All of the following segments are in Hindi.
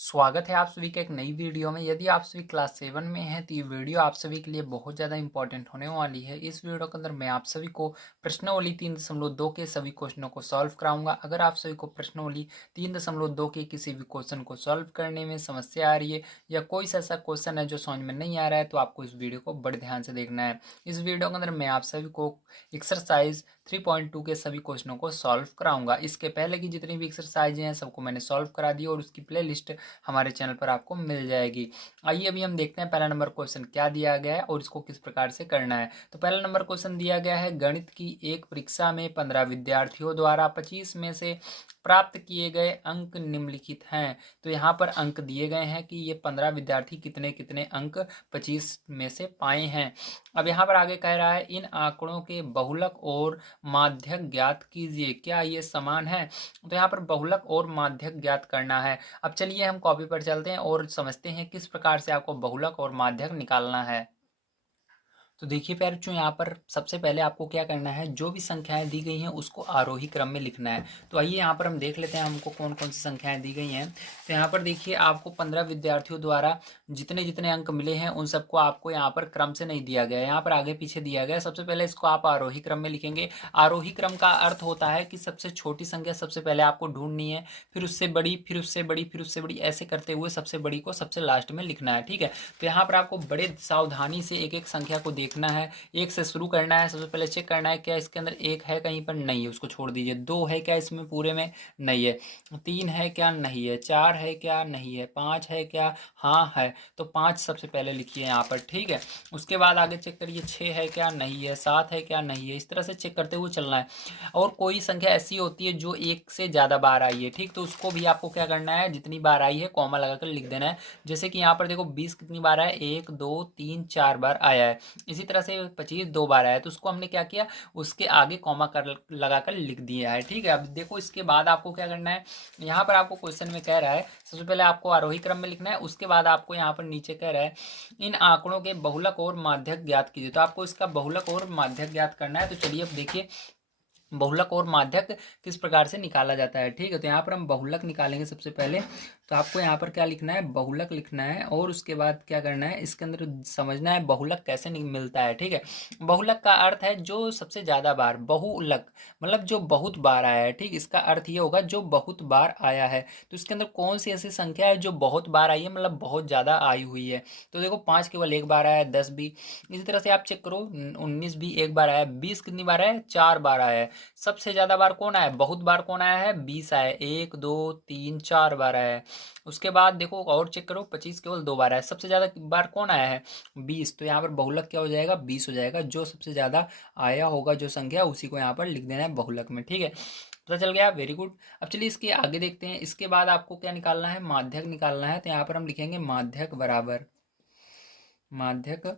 स्वागत है आप सभी का एक नई वीडियो में। यदि आप सभी क्लास 7 में हैं तो ये वीडियो आप सभी के लिए बहुत ज़्यादा इंपॉर्टेंट होने वाली है। इस वीडियो के अंदर मैं आप सभी को प्रश्नावली 3.2 के सभी क्वेश्चनों को सॉल्व कराऊंगा। अगर आप सभी को प्रश्नावली 3.2 के किसी भी क्वेश्चन को सॉल्व करने में समस्या आ रही है या कोई सा ऐसा क्वेश्चन है जो समझ में नहीं आ रहा है तो आपको इस वीडियो को बड़े ध्यान से देखना है। इस वीडियो के अंदर मैं आप सभी को एक्सरसाइज 3.2 के सभी क्वेश्चनों को सॉल्व कराऊंगा। इसके पहले की जितनी भी एक्सरसाइज हैं सबको मैंने सॉल्व करा दी और उसकी प्ले लिस्ट हमारे चैनल पर आपको मिल जाएगी। आइए अभी हम देखते हैं पहला नंबर क्वेश्चन क्या दिया गया है और इसको किस प्रकार से करना है। तो पहला नंबर क्वेश्चन दिया गया है, गणित की एक परीक्षा में 15 विद्यार्थियों द्वारा 25 में से प्राप्त किए गए अंक निम्नलिखित हैं। तो यहाँ पर अंक दिए गए हैं कि ये 15 विद्यार्थी कितने कितने अंक 25 में से पाए हैं। अब यहाँ पर आगे कह रहा है इन आंकड़ों के बहुलक और माध्यक ज्ञात कीजिए, क्या ये समान है। तो यहाँ पर बहुलक और माध्यक ज्ञात करना है। अब चलिए हम कॉपी पर चलते हैं और समझते हैं किस प्रकार से आपको बहुलक और माध्यक निकालना है। तो देखिए प्यारे, यहाँ पर सबसे पहले आपको क्या करना है, जो भी संख्याएं दी गई हैं उसको आरोही क्रम में लिखना है। तो आइए यहाँ पर हम देख लेते हैं हमको कौन कौन सी संख्याएं दी गई हैं। तो यहाँ पर देखिए आपको 15 विद्यार्थियों द्वारा जितने जितने अंक मिले हैं उन सबको आपको यहाँ पर क्रम से नहीं दिया गया, यहाँ पर आगे पीछे दिया गया। सबसे पहले इसको आप आरोही क्रम में लिखेंगे। आरोही क्रम का अर्थ होता है कि सबसे छोटी संख्या सबसे पहले आपको ढूंढनी है, फिर उससे बड़ी, फिर उससे बड़ी, फिर उससे बड़ी, ऐसे करते हुए सबसे बड़ी को सबसे लास्ट में लिखना है। ठीक है, तो यहाँ पर आपको बड़े सावधानी से एक एक संख्या को देखना है, एक से शुरू करना है। सबसे पहले चेक करना है क्या इसके अंदर एक है, कहीं पर नहीं है उसको छोड़ दीजिए। दो है क्या इसमें पूरे में, नहीं है। तीन है क्या, नहीं है। चार है क्या, नहीं है। पाँच है क्या, हाँ है। तो पाँच सबसे पहले लिखिए यहाँ पर। ठीक है, उसके बाद आगे चेक करिए, छः है क्या, नहीं है। सात है क्या, नहीं है। इस तरह से चेक करते हुए चलना है। और कोई संख्या ऐसी होती है जो एक से ज़्यादा बार आई है, ठीक, तो उसको भी आपको क्या करना है, जितनी बार आई है कॉमा लगाकर लिख देना है। जैसे कि यहाँ पर देखो 20 कितनी बार आया, 1 2 3 4 बार आया है। इसी तरह से 25 2 बार आया है, तो उसको हमने क्या किया, उसके आगे कॉमा कर लगाकर लिख दिया है। ठीक है, अब देखो इसके बाद आपको क्या करना है, यहाँ पर आपको क्वेश्चन में कह रहा है सबसे पहले आपको आरोही क्रम में लिखना है। उसके बाद आपको यहाँ पर नीचे कह रहा है इन आंकड़ों के बहुलक और माध्यक ज्ञात कीजिए। तो आपको इसका बहुलक और माध्यक ज्ञात करना है। तो चलिए अब देखिए बहुलक और माध्यक किस प्रकार से निकाला जाता है। ठीक है, तो यहाँ पर हम बहुलक निकालेंगे सबसे पहले। तो आपको यहाँ पर क्या लिखना है, बहुलक लिखना है और उसके बाद क्या करना है, इसके अंदर समझना है बहुलक कैसे मिलता है। ठीक है, बहुलक का अर्थ है जो सबसे ज़्यादा बार, बहुलक मतलब जो बहुत बार आया है। ठीक, इसका अर्थ ये होगा जो बहुत बार आया है। तो इसके अंदर कौन सी ऐसी संख्या है जो बहुत बार आई है, मतलब बहुत ज़्यादा आई हुई है। तो देखो 5 केवल एक बार आया है, 10 भी इसी तरह से आप चेक करो, 19 भी एक बार आया है, 20 कितनी बार आया है, 4 बार आया है। सबसे ज्यादा बार कौन आया है, बहुत बार कौन आया है, 20 आया है, 1 2 3 4 बार आया है। उसके बाद देखो और चेक करो, 25 केवल 2 बार आया है। सबसे ज्यादा बार कौन आया है, 20। तो यहाँ पर बहुलक क्या हो जाएगा, 20 हो जाएगा। जो सबसे ज्यादा आया होगा जो संख्या, उसी को यहाँ पर लिख देना है बहुलक में। ठीक है, पता चल गया, वेरी गुड। अब चलिए इसके आगे देखते हैं। इसके बाद आपको क्या निकालना है, माध्यक निकालना है। तो यहाँ पर हम लिखेंगे माध्यक बराबर, माध्यक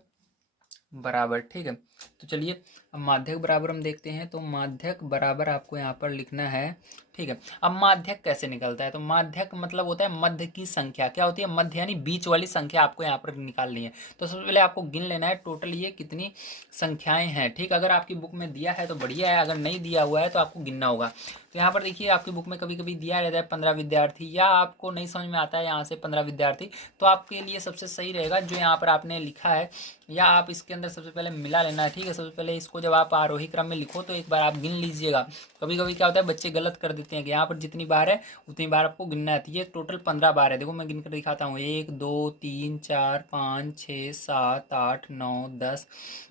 बराबर। ठीक है, तो चलिए अब माध्यक बराबर हम देखते हैं। तो माध्यक बराबर आपको यहाँ पर लिखना है। ठीक है, अब माध्यक कैसे निकलता है, तो माध्यक मतलब होता है मध्य की संख्या। क्या होती है, मध्य यानी बीच वाली संख्या आपको यहाँ पर निकालनी है। तो सबसे पहले आपको गिन लेना है टोटल ये कितनी संख्याएं हैं। ठीक, अगर आपकी बुक में दिया है तो बढ़िया है, अगर नहीं दिया हुआ है तो आपको गिनना होगा। तो यहाँ पर देखिए आपकी बुक में कभी कभी दिया रहता है 15 विद्यार्थी, या आपको नहीं समझ में आता है यहाँ से 15 विद्यार्थी, तो आपके लिए सबसे सही रहेगा जो यहाँ पर आपने लिखा है, या आप इसके अंदर सबसे पहले मिला लेना है। ठीक है, सबसे पहले इसको जब आप आरोही क्रम में लिखो तो एक बार आप गिन लीजिएगा। कभी कभी क्या होता है बच्चे गलत कर देते हैं कि यहाँ पर जितनी बार है उतनी बार आपको गिनना है। ये टोटल 15 बार है। देखो मैं गिन कर दिखाता हूँ, 1 2 3 4 5 6 7 8 9 10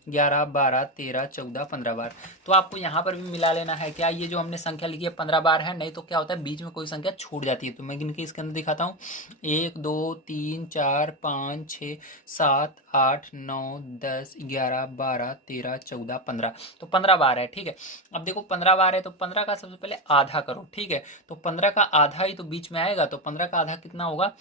11 12 13 14 15 बार। तो आपको यहाँ पर भी मिला लेना है। क्या ये जो हमने संख्या लिखी है 15 बार है, नहीं तो क्या होता है बीच में कोई संख्या छूट जाती है। तो मैं गिन के इसके अंदर दिखाता हूँ, 1 2 3 4 5 6 7 8 9 10 11 12 13 14 15। तो 15 बार है। ठीक है, अब देखो 15 बार है तो 15 का सबसे पहले आधा करो। ठीक है, तो 15 का आधा ही तो बीच में आएगा। तो 15 का आधा कितना होगा,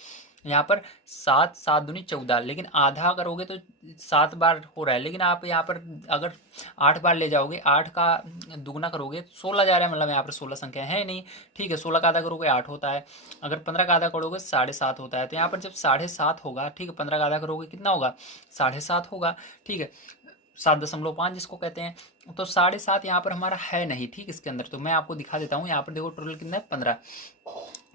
यहाँ पर 7 7 दूनी 14, लेकिन आधा करोगे तो 7 बार हो रहा है, लेकिन आप यहाँ पर अगर 8 बार ले जाओगे, 8 का दुगना करोगे 16 जा रहा है, मतलब यहाँ पर 16 संख्या है नहीं। ठीक है, 16 का आधा करोगे 8 होता है, अगर 15 का आधा करोगे 7.5 होता है। तो यहाँ पर जब 7.5 होगा, ठीक है, 15 का आधा करोगे कितना होगा, 7.5 होगा। ठीक है, 7.5 जिसको कहते हैं। तो 7.5 यहाँ पर हमारा है नहीं। ठीक, इसके अंदर तो मैं आपको दिखा देता हूँ। यहाँ पर देखो टोटल कितना है, 15।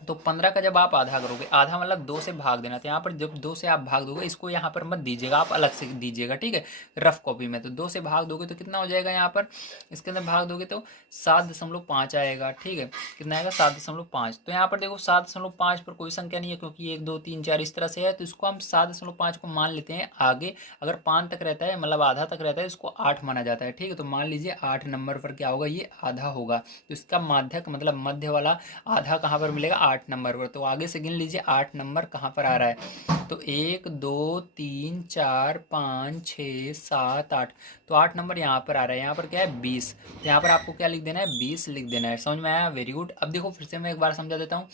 तो 15 का जब आप आधा करोगे, आधा मतलब 2 से भाग देना, तो यहाँ पर जब 2 से आप भाग दोगे, इसको यहाँ पर मत दीजिएगा, आप अलग से दीजिएगा, ठीक है, रफ कॉपी में। तो 2 से भाग दोगे तो कितना हो जाएगा, यहाँ पर इसके अंदर भाग दोगे तो 7.5 आएगा, ठीक है, कितना आएगा 7.5। तो यहाँ पर देखो 7.5 पर कोई संख्या नहीं है, क्योंकि 1 2 3 4 इस तरह से है, तो इसको हम 7.5 को मान लेते हैं आगे। अगर 5 तक रहता है, मतलब आधा तक रहता है, इसको 8 माना जाता है, ठीक है। तो मान लीजिए 8 नंबर पर क्या होगा, ये आधा होगा। तो इसका माध्यक मतलब मध्य वाला आधा कहाँ पर मिलेगा, 8 नंबर पर। तो आगे से गिन लीजिए 8 नंबर कहाँ पर आ रहा है। तो 1 2 3 4 5 6 7 8, तो 8 नंबर यहाँ पर आ रहा है। यहाँ पर क्या है 20, तो यहाँ पर आपको क्या लिख देना है, 20 लिख देना है। समझ में आया, वेरी गुड। अब देखो फिर से मैं एक बार समझा देता हूँ।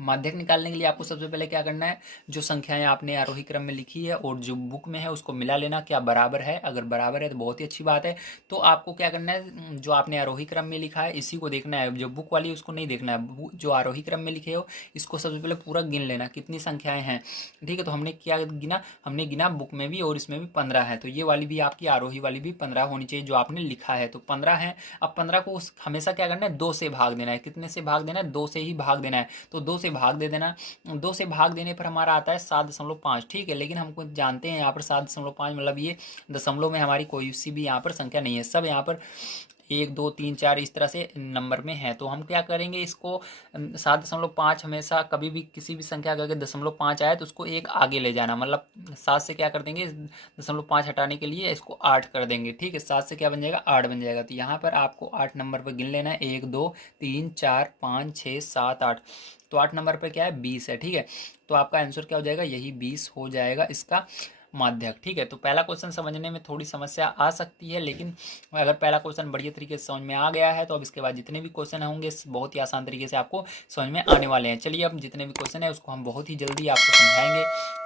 माध्यक निकालने के लिए आपको सबसे पहले क्या करना है, जो संख्याएं आपने आरोही क्रम में लिखी है और जो बुक में है उसको मिला लेना, क्या बराबर है। अगर बराबर है तो बहुत ही अच्छी बात है। तो आपको क्या करना है, जो आपने आरोही क्रम में लिखा है इसी को देखना है, जो बुक वाली है उसको नहीं देखना है। जो आरोही क्रम में लिखे हो इसको सबसे पहले पूरा गिन लेना, कितनी संख्याएं हैं, ठीक है। तो हमने क्या गिना, हमने गिना बुक में भी और इसमें भी 15 है। तो ये वाली भी आपकी आरोही वाली भी 15 होनी चाहिए जो आपने लिखा है। तो 15 है। अब 15 को हमेशा क्या करना है, 2 से भाग देना है। कितने से भाग देना है, 2 से ही भाग देना है। तो 2 से भाग दे देना, 2 से भाग देने पर हमारा आता है 7.5, ठीक है। लेकिन हमको जानते हैं यहाँ पर 7.5 मतलब ये दशमलव में हमारी कोई सी भी यहाँ पर संख्या नहीं है, सब यहाँ पर 1 2 3 4 इस तरह से नंबर में है। तो हम क्या करेंगे, इसको 7.5 हमेशा कभी भी किसी भी संख्या का अगर 0.5 आए तो उसको एक आगे ले जाना, मतलब 7 से क्या कर देंगे, 0.5 हटाने के लिए इसको 8 कर देंगे, ठीक है। 7 से क्या बन जाएगा, 8 बन जाएगा। तो यहाँ पर आपको 8 नंबर पर गिन लेना है, 1 2 3 4 5 6 7 8। तो 8 नंबर पर क्या है, 20 है, ठीक है। तो आपका आंसर क्या हो जाएगा, यही 20 हो जाएगा इसका माध्यक, ठीक है। तो पहला क्वेश्चन समझने में थोड़ी समस्या आ सकती है, लेकिन अगर पहला क्वेश्चन बढ़िया तरीके से समझ में आ गया है तो अब इसके बाद जितने भी क्वेश्चन होंगे बहुत ही आसान तरीके से आपको समझ में आने वाले हैं। चलिए अब जितने भी क्वेश्चन है उसको हम बहुत ही जल्दी आपको समझाएंगे,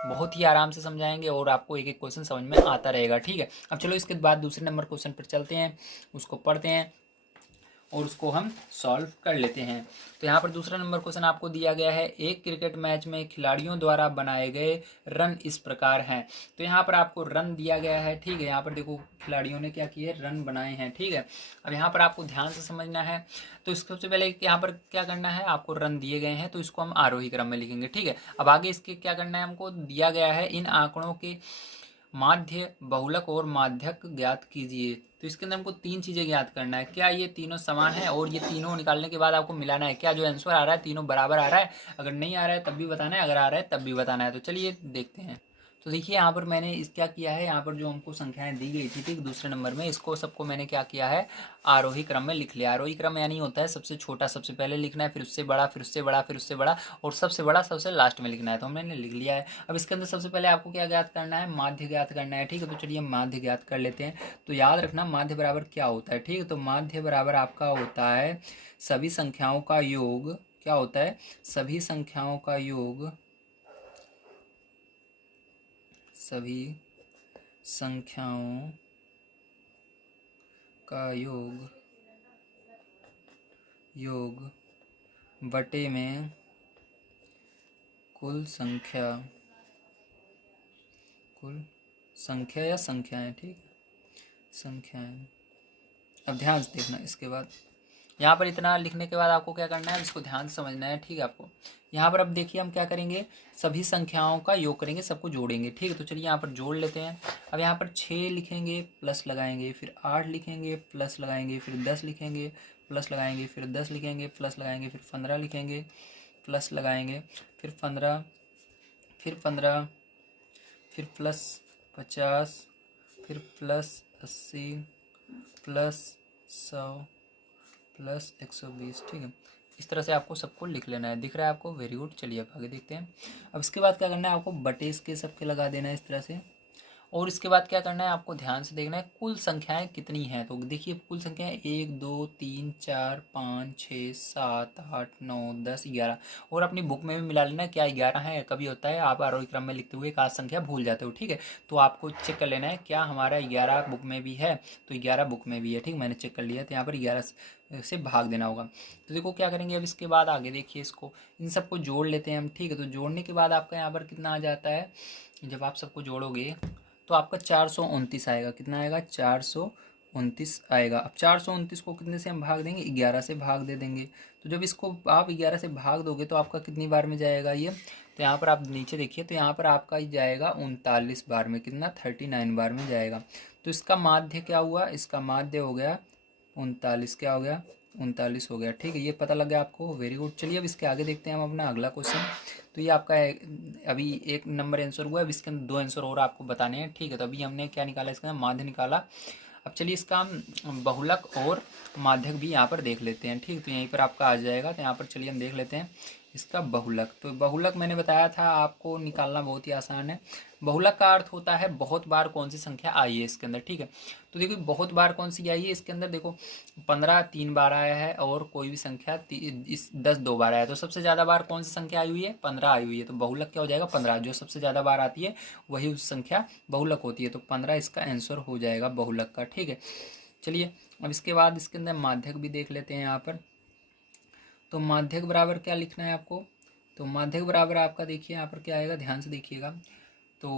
बहुत ही आराम से समझाएंगे और आपको एक एक क्वेश्चन समझ में आता रहेगा, ठीक है। अब चलो इसके बाद दूसरे नंबर क्वेश्चन पर चलते हैं, उसको पढ़ते हैं और उसको हम सॉल्व कर लेते हैं। तो यहाँ पर दूसरा नंबर क्वेश्चन आपको दिया गया है, एक क्रिकेट मैच में खिलाड़ियों द्वारा बनाए गए रन इस प्रकार हैं। तो यहाँ पर आपको रन दिया गया है, ठीक है। यहाँ पर देखो खिलाड़ियों ने क्या किए, रन बनाए हैं, ठीक है। अब यहाँ पर आपको ध्यान से समझना है। तो इसको सबसे पहले यहाँ पर क्या करना है, आपको रन दिए गए हैं तो इसको हम आरोही क्रम में लिखेंगे, ठीक है। अब आगे इसके क्या करना है, हमको दिया गया है इन आंकड़ों के माध्य, बहुलक और माध्यक ज्ञात कीजिए। तो इसके अंदर हमको 3 चीज़ें ज्ञात करना है, क्या ये तीनों समान है, और ये तीनों निकालने के बाद आपको मिलाना है, क्या जो आंसर आ रहा है तीनों बराबर आ रहा है। अगर नहीं आ रहा है तब भी बताना है, अगर आ रहा है तब भी बताना है। तो चलिए देखते हैं। तो देखिए यहाँ पर मैंने इस क्या किया है, यहाँ पर जो हमको संख्याएं दी गई थी, ठीक, दूसरे नंबर में, इसको सबको मैंने क्या किया है, आरोही क्रम में लिख लिया। आरोही क्रम यानी होता है सबसे छोटा सबसे पहले लिखना है, फिर उससे बड़ा, फिर उससे बड़ा, फिर उससे बड़ा, और सबसे बड़ा सबसे लास्ट में लिखना है। तो मैंने लिख लिया है। अब इसके अंदर सबसे पहले आपको क्या ज्ञात करना है, माध्य ज्ञात करना है, ठीक है। तो चलिए माध्य ज्ञात कर लेते हैं। तो याद रखना माध्य बराबर क्या होता है, ठीक है। तो माध्य बराबर आपका होता है सभी संख्याओं का योग, क्या होता है, सभी संख्याओं का योग, सभी संख्याओं का योग बटे में कुल संख्या या संख्याएं, ठीक, संख्याएं। अब ध्यान से देखना, इसके बाद यहाँ पर इतना लिखने के बाद आपको क्या करना है, इसको ध्यान से समझना है, ठीक है। आपको यहाँ पर अब देखिए हम क्या करेंगे, सभी संख्याओं का योग करेंगे, सबको जोड़ेंगे, ठीक है। तो चलिए यहाँ पर जोड़ लेते हैं। अब यहाँ पर 6 लिखेंगे, प्लस लगाएंगे, फिर 8 लिखेंगे, प्लस लगाएंगे, फिर 10 लिखेंगे, प्लस लगाएंगे, फिर 10 लिखेंगे, प्लस लगाएंगे, फिर 15 लिखेंगे, प्लस लगाएंगे, फिर 15, फिर 15, फिर प्लस 50, फिर प्लस 80, प्लस 100, प्लस 120, ठीक है। इस तरह से आपको सबको लिख लेना है। दिख रहा है आपको, वेरी गुड। चलिए अब आगे देखते हैं। अब इसके बाद क्या करना है, आपको बटे इसके सबके लगा देना है इस तरह से। और इसके बाद क्या करना है, आपको ध्यान से देखना है कुल संख्याएं कितनी हैं। तो देखिए कुल संख्याएं 1 2 3 4 5 6 7 8 9 10 11, और अपनी बुक में भी मिला लेना क्या 11 है। कभी होता है आप आरोही क्रम में लिखते हुए एक आध संख्या भूल जाते हो, ठीक है। तो आपको चेक कर लेना है क्या हमारा 11 बुक में भी है, तो 11 बुक में भी है, ठीक। मैंने चेक कर लिया, तो यहाँ पर 11 से भाग देना होगा। तो देखो क्या करेंगे, अब इसके बाद आगे देखिए, इसको इन सबको जोड़ लेते हैं हम, ठीक है। तो जोड़ने के बाद आपका यहाँ पर कितना आ जाता है, जब आप सबको जोड़ोगे तो आपका 429 आएगा। कितना आएगा, 429, 29 आएगा। अब 429 को कितने से हम भाग देंगे, 11 से भाग दे देंगे। तो जब इसको आप 11 से भाग दोगे तो आपका कितनी बार में जाएगा ये, तो यहाँ पर आप नीचे देखिए, तो यहाँ पर आपका ही जाएगा 39 बार में, कितना 39 बार में जाएगा। तो इसका माध्य क्या हुआ, इसका माध्य हो गया 39, क्या हो गया 39 हो गया। ठीक है, ये पता लग गया आपको, वेरी गुड। चलिए अब इसके आगे देखते हैं हम अपना अगला क्वेश्चन। तो ये आपका अभी 1 नंबर आंसर हुआ है, अब इसके अंदर 2 आंसर और आपको बताने हैं। ठीक है, तो अभी हमने क्या निकाला, इसके अंदर माध्य निकाला। अब चलिए इसका हम बहुलक और माध्यक भी यहाँ पर देख लेते हैं। ठीक, तो यहीं पर आपका आ जाएगा। तो यहाँ पर चलिए हम देख लेते हैं इसका बहुलक। तो बहुलक मैंने बताया था आपको निकालना बहुत ही आसान है। बहुलक का अर्थ होता है बहुत बार कौन सी संख्या आई है इसके अंदर। ठीक है, तो देखो बहुत बार कौन सी आई है इसके अंदर, देखो 15 3 बार आया है और कोई भी संख्या 10 2 बार आया है। तो सबसे ज़्यादा बार कौन सी संख्या आई हुई है, 15 आई हुई है। तो बहुलक क्या हो जाएगा, 15। जो सबसे ज़्यादा बार आती है वही उस संख्या बहुलक होती है। तो 15 इसका आंसर हो जाएगा बहुलक का। ठीक है, चलिए अब इसके बाद इसके अंदर माध्यक भी देख लेते हैं यहाँ पर। तो माध्यक बराबर क्या लिखना है आपको, तो माध्यक बराबर आपका देखिए यहाँ पर क्या आएगा, ध्यान से देखिएगा। तो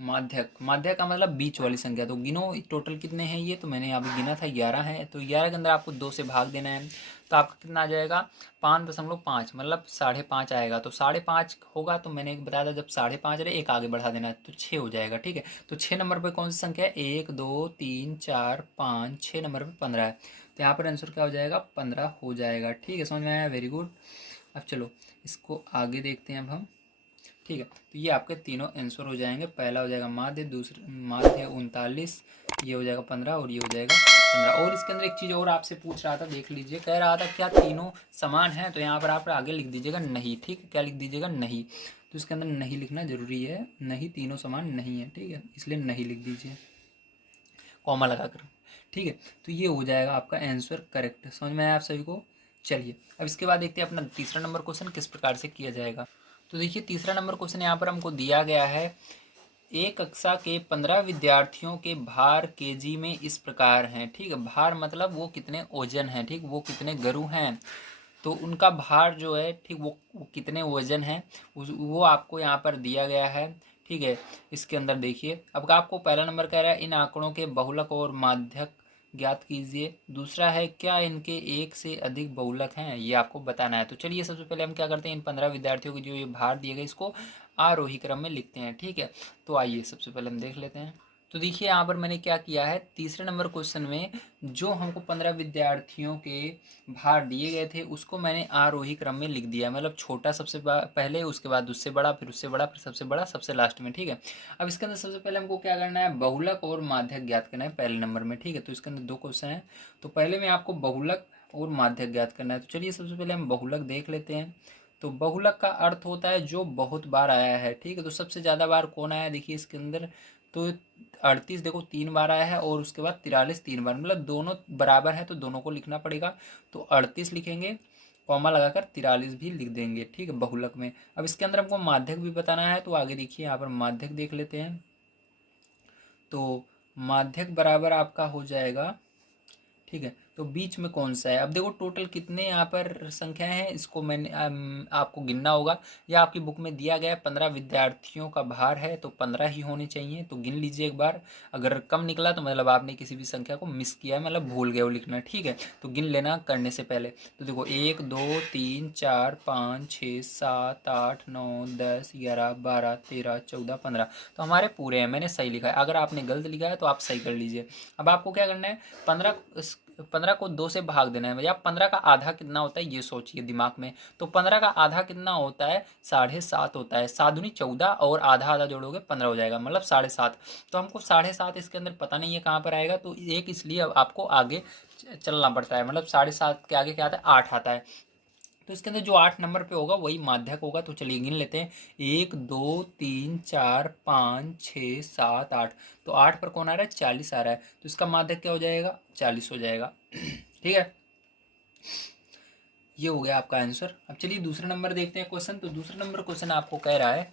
माध्यक, माध्यक का मतलब बीच वाली संख्या। तो गिनो टोटल कितने हैं ये, तो मैंने यहाँ पे गिना था 11 है। तो 11 के अंदर आपको 2 से भाग देना है। तो आपका कितना आ जाएगा 5.5, मतलब 5.5 आएगा। तो 5.5 होगा, तो मैंने बताया था जब 5.5 रहे एक आगे बढ़ा देना है तो 6 हो जाएगा। ठीक है, तो 6 नंबर पर कौन सी संख्या है, 1 2 3 4 5 6 नंबर पर 15 है। तो यहाँ पर आंसर क्या हो जाएगा, 15 हो जाएगा। ठीक है, समझ में आया, वेरी गुड। अब चलो इसको आगे देखते हैं अब हम। ठीक है, तो ये आपके तीनों आंसर हो जाएंगे। पहला हो जाएगा माध्य, दूसरा माध्य 39, ये हो जाएगा 15 और ये हो जाएगा 15। और इसके अंदर एक चीज़ और आपसे पूछ रहा था, देख लीजिए, कह रहा था क्या तीनों समान हैं, तो यहाँ पर आप आगे लिख दीजिएगा नहीं। ठीक है, क्या लिख दीजिएगा, नहीं। तो इसके अंदर नहीं लिखना जरूरी है, नहीं तीनों समान नहीं है। ठीक है, इसलिए नहीं लिख दीजिए कॉमा लगाकर। ठीक है, तो ये हो जाएगा आपका आंसर करेक्ट। समझ में आया आप सभी को। चलिए अब इसके बाद देखते हैं अपना तीसरा नंबर क्वेश्चन किस प्रकार से किया जाएगा। तो देखिए तीसरा नंबर क्वेश्चन यहाँ पर हमको दिया गया है, एक कक्षा के 15 विद्यार्थियों के भार केजी में इस प्रकार हैं। ठीक है, भार मतलब वो कितने वजन है, ठीक, वो कितने गरु हैं, तो उनका भार जो है, ठीक, वो कितने वजन है वो आपको यहाँ पर दिया गया है। ठीक है, इसके अंदर देखिए, अब आपको पहला नंबर कह रहा है इन आंकड़ों के बहुलक और माध्यक ज्ञात कीजिए। दूसरा है क्या इनके एक से अधिक बहुलक हैं, ये आपको बताना है। तो चलिए सबसे पहले हम क्या करते हैं, इन 15 विद्यार्थियों के जो ये भार दिए गए इसको आरोही क्रम में लिखते हैं। ठीक है, तो आइए सबसे पहले हम देख लेते हैं। तो देखिए यहाँ पर मैंने क्या किया है, तीसरे नंबर क्वेश्चन में जो हमको 15 विद्यार्थियों के भार दिए गए थे उसको मैंने आरोही क्रम में लिख दिया, मतलब छोटा सबसे पहले, उसके बाद उससे बड़ा, फिर उससे बड़ा, फिर सबसे बड़ा, सबसे लास्ट में। ठीक है, अब इसके अंदर सबसे पहले हमको क्या करना है, बहुलक और माध्यक ज्ञात करना है पहले नंबर में। ठीक है, तो इसके अंदर 2 क्वेश्चन है, तो पहले में आपको बहुलक और माध्यक ज्ञात करना है। तो चलिए सबसे पहले हम बहुलक देख लेते हैं। तो बहुलक का अर्थ होता है जो बहुत बार आया है। ठीक है, तो सबसे ज़्यादा बार कौन आया है, देखिए इसके अंदर तो 38 देखो 3 बार आया है, और उसके बाद 43 3 बार, मतलब दोनों बराबर है तो दोनों को लिखना पड़ेगा। तो 38 लिखेंगे, कॉमा लगाकर 43 भी लिख देंगे। ठीक है, बहुलक में। अब इसके अंदर हमको माध्यक भी बताना है, तो आगे देखिए यहाँ पर माध्यक देख लेते हैं। तो माध्यक बराबर आपका हो जाएगा, ठीक है, तो बीच में कौन सा है, अब देखो टोटल कितने यहाँ पर संख्याएं हैं, इसको मैंने आपको गिनना होगा। या आपकी बुक में दिया गया है 15 विद्यार्थियों का भार है, तो 15 ही होने चाहिए। तो गिन लीजिए एक बार, अगर कम निकला तो मतलब आपने किसी भी संख्या को मिस किया है, मतलब भूल गए वो लिखना। ठीक है, तो गिन लेना करने से पहले। तो देखो 1 2 3 4 5 6 7 8 9 10 11 12 13 14 15, तो हमारे पूरे हैं, मैंने सही लिखा है। अगर आपने गलत लिखा है तो आप सही कर लीजिए। अब आपको क्या करना है, 15 को 2 से भाग देना है, या 15 का आधा कितना होता है ये सोचिए दिमाग में। तो 15 का आधा कितना होता है, 7.5 होता है। 7 दूनी 14 और आधा आधा जोड़ोगे 15 हो जाएगा, मतलब 7.5। तो हमको 7.5 इसके अंदर पता नहीं है कहाँ पर आएगा, तो एक इसलिए आपको आगे चलना पड़ता है, मतलब 7.5 के आगे क्या आता है, 8 आता है। तो इसके अंदर जो 8 नंबर पे होगा वही माध्यक होगा। तो चलिए गिन लेते हैं, 1 2 3 4 5 6 7 8। तो 8 पर कौन आ रहा है, 40 आ रहा है, तो इसका माध्यक क्या हो जाएगा, 40 हो जाएगा। ठीक है, ये हो गया आपका आंसर। अब चलिए दूसरा नंबर देखते हैं क्वेश्चन। तो दूसरा नंबर क्वेश्चन आपको कह रहा है,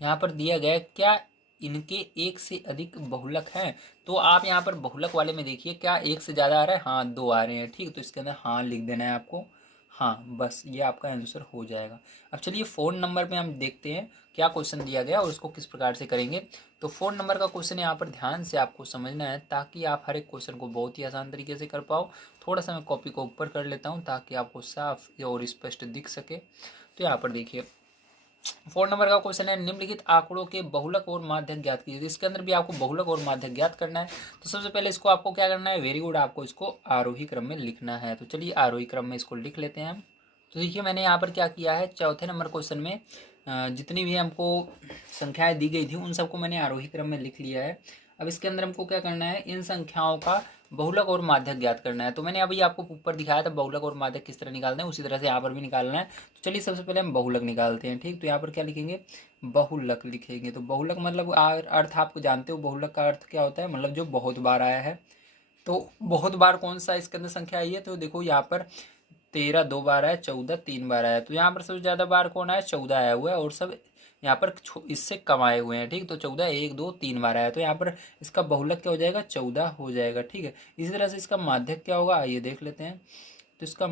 यहाँ पर दिया गया है क्या इनके एक से अधिक बहुलक हैं। तो आप यहाँ पर बहुलक वाले में देखिए क्या एक से ज़्यादा आ रहा है, हाँ 2 आ रहे हैं। ठीक, तो इसके अंदर हाँ लिख देना है आपको, हाँ, बस ये आपका आंसर हो जाएगा। अब चलिए फ़ोन नंबर पे हम देखते हैं क्या क्वेश्चन दिया गया और उसको किस प्रकार से करेंगे। तो फ़ोन नंबर का क्वेश्चन यहाँ पर ध्यान से आपको समझना है ताकि आप हर एक क्वेश्चन को बहुत ही आसान तरीके से कर पाओ। थोड़ा सा मैं कॉपी को ऊपर कर लेता हूँ ताकि आपको साफ और स्पष्ट दिख सके। तो यहाँ पर देखिए फ़ोन नंबर का क्वेश्चन है, निम्नलिखित आंकड़ों के बहुलक और माध्यक ज्ञात कीजिए। इसके अंदर भी आपको बहुलक और माध्यक ज्ञात करना है। तो सबसे पहले इसको आपको क्या करना है, वेरी गुड, आपको इसको आरोही क्रम में लिखना है। तो चलिए आरोही क्रम में इसको लिख लेते हैं हम। तो देखिए मैंने यहाँ पर क्या किया है, चौथे नंबर क्वेश्चन में जितनी भी हमको संख्याएं दी गई थी उन सबको मैंने आरोही क्रम में लिख लिया है। अब इसके अंदर हमको क्या करना है, इन संख्याओं का बहुलक और माध्यक ज्ञात करना है। तो मैंने अभी आपको ऊपर दिखाया था बहुलक और माध्यक किस तरह निकालते हैं, उसी तरह से यहाँ पर भी निकालना है। तो चलिए सबसे पहले हम बहुलक निकालते हैं। ठीक, तो यहाँ पर क्या लिखेंगे, बहुलक लिखेंगे। तो बहुलक मतलब अर्थ आपको जानते हो, बहुलक का अर्थ क्या होता है, मतलब जो बहुत बार आया है। तो बहुत बार कौन सा इसके अंदर संख्या आई है, तो देखो यहाँ पर 13 2 बार आया, 14 3 बार आया। तो यहाँ पर सबसे ज़्यादा बार कौन आया, 14 आया हुआ है, और सब यहाँ पर इससे कम आए हुए हैं। ठीक, तो 14 1 2 3 बार आया, तो यहाँ पर इसका बहुलक क्या हो जाएगा, 14 हो जाएगा। ठीक है, इसी तरह से इसका माध्यक क्या होगा, आइए देख लेते हैं। तो इसका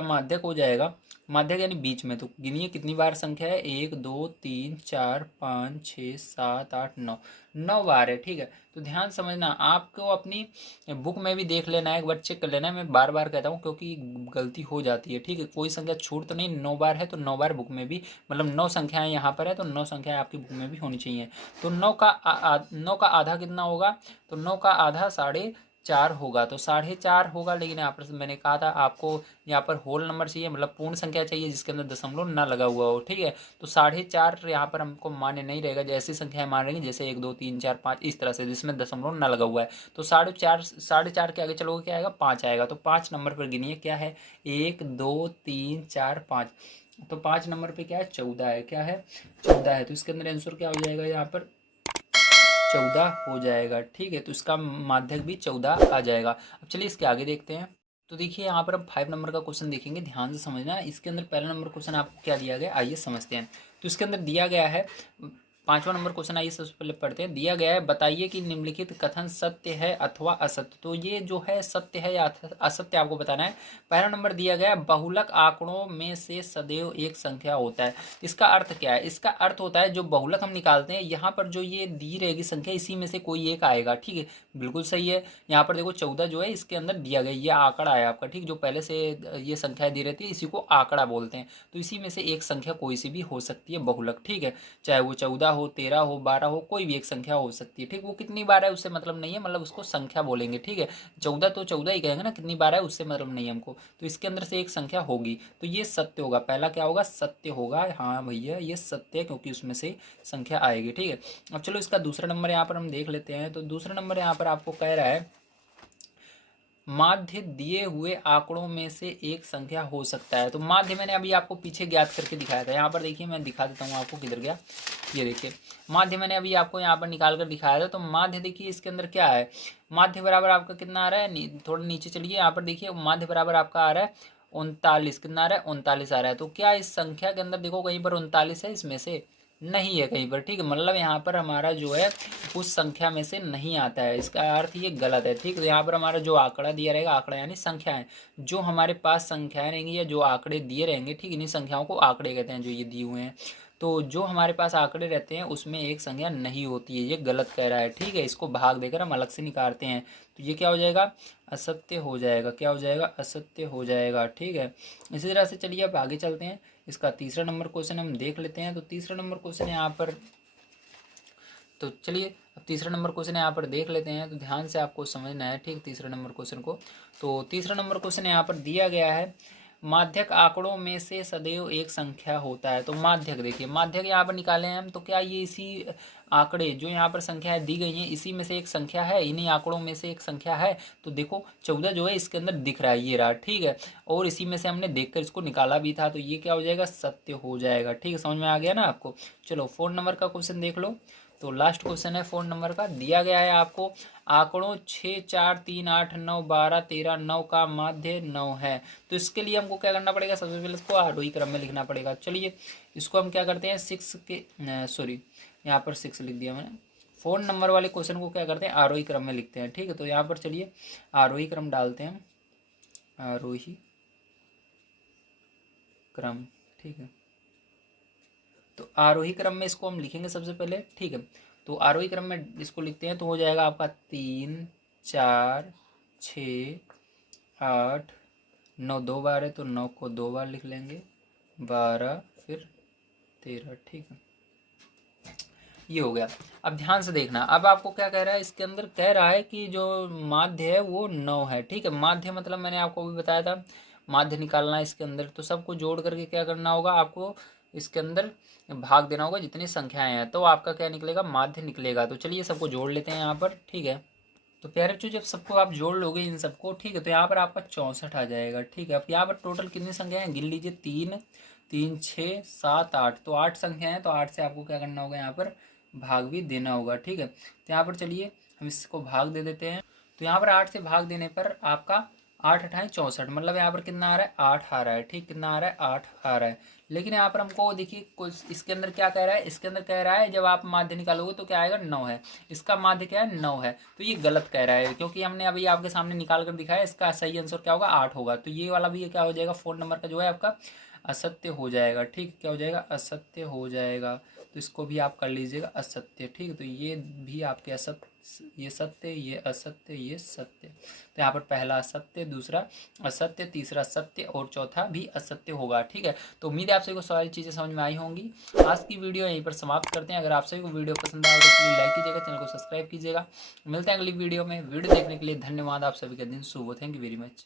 माध्यक हो जाएगा, माध्यक यानी बीच में। तो गिनिए कितनी बार संख्या है, 1 2 3 4 5 6 7 8 9, 9 बार है। ठीक है, तो ध्यान समझना, आपको अपनी बुक में भी देख लेना है, एक बार चेक कर लेना है। मैं बार बार कहता हूँ क्योंकि गलती हो जाती है। ठीक है, कोई संख्या छूट तो नहीं, 9 बार है तो 9 बार बुक में भी, मतलब 9 संख्याएं यहाँ पर है तो 9 संख्याएं आपकी बुक में भी होनी चाहिए। तो 9 का आधा कितना होगा, तो 9 का आधा 4.5 होगा। तो 4.5 होगा, लेकिन यहाँ पर मैंने कहा था आपको यहाँ पर होल नंबर चाहिए, मतलब पूर्ण संख्या चाहिए जिसके अंदर दशमलव ना लगा हुआ हो। ठीक है, तो 4.5 यहाँ पर हमको मान्य नहीं रहेगा, जैसी संख्याएं मान रहेंगी जैसे 1 2 3 4 5 इस तरह से, जिसमें दशमलव ना लगा हुआ है। तो 4.5 के आगे चलोगे क्या आएगा, 5 आएगा। तो 5 नंबर पर गिनिए क्या है, 1 2 3 4 5। तो 5 नंबर पे क्या है, 14 है। क्या है, 14 है। तो इसके अंदर आंसर क्या हो जाएगा, यहाँ पर 14 हो जाएगा। ठीक है, तो इसका माध्यक भी 14 आ जाएगा। अब चलिए इसके आगे देखते हैं। तो देखिए यहाँ पर हम 5 नंबर का क्वेश्चन देखेंगे, ध्यान से समझना। इसके अंदर पहला नंबर क्वेश्चन आपको क्या दिया गया, आइए समझते हैं। तो इसके अंदर दिया गया है 5वां नंबर क्वेश्चन, आइए सबसे पहले पढ़ते हैं। दिया गया है, बताइए कि निम्नलिखित कथन सत्य है अथवा असत्य। तो ये जो है सत्य है या असत्य आपको बताना है। पहला नंबर दिया गया है, बहुलक आंकड़ों में से सदैव एक संख्या होता है। इसका अर्थ क्या है, इसका अर्थ होता है जो बहुलक हम निकालते हैं, यहाँ पर जो ये दी रहेगी संख्या, इसी में से कोई एक आएगा। ठीक है, बिल्कुल सही है। यहाँ पर देखो 14 जो है इसके अंदर दिया गया, ये आंकड़ा है आपका। ठीक, जो पहले से ये संख्या दी रहती है इसी को आंकड़ा बोलते हैं। तो इसी में से एक संख्या कोई सी भी हो सकती है बहुलक। ठीक है, चाहे वो 14 हो, 13 हो, 12 हो, कोई भी एक संख्या हो सकती है। ठीक, वो कितनी बार है उससे मतलब नहीं है, मतलब उसको संख्या बोलेंगे। ठीक है, 14 तो 14 ही कहेंगे ना, कितनी बार है उससे मतलब नहीं है हमको। तो इसके अंदर से एक संख्या होगी, तो ये सत्य होगा। पहला क्या होगा, सत्य होगा। हाँ भैया ये सत्य है, क्योंकि उसमें से संख्या आएगी। ठीक है, अब चलो इसका दूसरा नंबर यहाँ पर हम देख लेते हैं। तो दूसरा नंबर यहाँ पर आपको कह रहा है, माध्य दिए हुए आंकड़ों में से एक संख्या हो सकता है। तो माध्य मैंने अभी आपको पीछे ज्ञात करके दिखाया था। यहाँ पर देखिए मैं दिखा देता हूँ आपको, किधर गया, ये देखिए माध्य मैंने अभी आपको यहाँ पर निकाल कर दिखाया था। तो माध्य देखिए इसके अंदर क्या है, माध्य बराबर आपका कितना आ रहा है, थोड़ा नीचे चलिए, यहाँ पर देखिए माध्य बराबर आपका आ रहा है 39। कितना आ रहा है, 39 आ रहा है। तो क्या इस संख्या के अंदर देखो कहीं पर 39 है, इसमें से नहीं है कहीं पर। ठीक है, मतलब यहाँ पर हमारा जो है उस संख्या में से नहीं आता है, इसका अर्थ ये गलत है। ठीक है, तो यहाँ पर हमारा जो आंकड़ा दिया रहेगा, आंकड़ा यानी संख्याएं, जो हमारे पास संख्याएं रहेंगी या जो आंकड़े दिए रहेंगे, ठीक, इन्हीं संख्याओं को आंकड़े कहते हैं जो ये दिए हुए हैं। तो जो हमारे पास आंकड़े रहते हैं उसमें एक संख्या नहीं होती है, ये गलत कह रहा है। ठीक है, इसको भाग देकर हम अलग से निकालते हैं, तो ये क्या हो जाएगा, असत्य हो जाएगा। क्या हो जाएगा, असत्य हो जाएगा। ठीक है, इसी तरह से चलिए अब आगे चलते हैं। इसका तीसरा नंबर क्वेश्चन हम देख लेते हैं। तो तीसरा नंबर क्वेश्चन यहाँ पर, तो चलिए अब तीसरा नंबर क्वेश्चन यहाँ पर देख लेते हैं। तो ध्यान से आपको समझना है, ठीक, तीसरा नंबर क्वेश्चन को। तो तीसरा नंबर क्वेश्चन यहाँ पर दिया गया है, माध्यक आंकड़ों में से सदैव एक संख्या होता है। तो माध्यक देखिए, माध्यक यहाँ पर निकाले हैं हम, तो क्या ये इसी आंकड़े जो यहाँ पर संख्याएं दी गई हैं इसी में से एक संख्या है, इन्हीं आंकड़ों में से एक संख्या है। तो देखो 14 जो है इसके अंदर दिख रहा है, ये रहा। ठीक है, और इसी में से हमने देखकर इसको निकाला भी था, तो ये क्या हो जाएगा, सत्य हो जाएगा। ठीक है, समझ में आ गया ना आपको। चलो 4 नंबर का क्वेश्चन देख लो। तो लास्ट क्वेश्चन है 4 नंबर का। दिया गया है आपको, आंकड़ों 6 4 3 8 9 12 13 9 का माध्य 9 है। तो इसके लिए हमको क्या करना पड़ेगा, सबसे पहले इसको आरोही क्रम में लिखना पड़ेगा। चलिए इसको हम क्या करते हैं, 6 के सॉरी यहाँ पर 6 लिख दिया मैंने, फ़ोन नंबर वाले क्वेश्चन को क्या करते हैं, आरोही क्रम में लिखते हैं। ठीक है, तो यहाँ पर चलिए आरोही क्रम डालते हैं, आरोही क्रम। ठीक है, तो आरोही क्रम में इसको हम लिखेंगे सबसे पहले। ठीक है, तो आरोही क्रम में इसको लिखते हैं तो हो जाएगा आपका 3 4 6 8 9, 2 बार है तो 9 को 2 बार लिख लेंगे, 12 फिर 13। ठीक है, ये हो गया। अब ध्यान से देखना, अब आपको क्या कह रहा है, इसके अंदर कह रहा है कि जो माध्य है वो 9 है। ठीक है, माध्य मतलब मैंने आपको भी बताया था माध्य निकालना है इसके अंदर, तो सबको जोड़ करके क्या करना होगा, आपको इसके अंदर भाग देना होगा जितनी संख्याएं हैं, तो आपका क्या निकलेगा, माध्य निकलेगा। तो चलिए सबको जोड़ लेते हैं यहाँ पर। ठीक है, तो प्यारे बच्चों जब सबको आप जोड़ लोगे इन सबको, ठीक है, तो यहाँ पर आपका 64 आ जाएगा। ठीक है, अब यहाँ पर टोटल कितनी संख्याएं गिन लीजिए, 3 3 6 7 8, तो 8 संख्या है, तो 8 से आपको क्या करना होगा, यहाँ पर भाग भी देना होगा। ठीक है, तो यहाँ पर चलिए हम इसको भाग दे देते हैं। तो यहाँ पर 8 से भाग देने पर आपका 8 8 64, मतलब यहाँ पर कितना आ रहा है, 8 आ रहा है। ठीक, कितना आ रहा है, 8 आ रहा है। लेकिन यहाँ पर हमको देखिए कुछ इसके अंदर क्या कह रहा है, इसके अंदर कह रहा है जब आप माध्य निकालोगे तो क्या आएगा, 9 है। इसका माध्य क्या है, 9 है, तो ये गलत कह रहा है, क्योंकि हमने अभी आपके सामने निकाल कर दिखाया। इसका सही आंसर क्या होगा, 8 होगा। तो ये वाला भी क्या हो जाएगा, फ़ोन नंबर का जो है आपका असत्य हो जाएगा। ठीक, क्या हो जाएगा, असत्य हो जाएगा। तो इसको भी आप कर लीजिएगा असत्य। ठीक है, तो ये भी आपके असत्य, ये सत्य, ये असत्य, ये सत्य। तो यहाँ पर पहला असत्य, दूसरा असत्य, तीसरा सत्य और चौथा भी असत्य होगा। ठीक है, तो उम्मीद है आप सभी को सारी चीज़ें समझ में आई होंगी। आज की वीडियो यहीं पर समाप्त करते हैं। अगर आप सभी को वीडियो पसंद आए तो प्लीज़ लाइक कीजिएगा, चैनल को सब्सक्राइब कीजिएगा। मिलते हैं अगली वीडियो में। वीडियो देखने के लिए धन्यवाद। आप सभी का दिन शुभ हो। Thank you very much.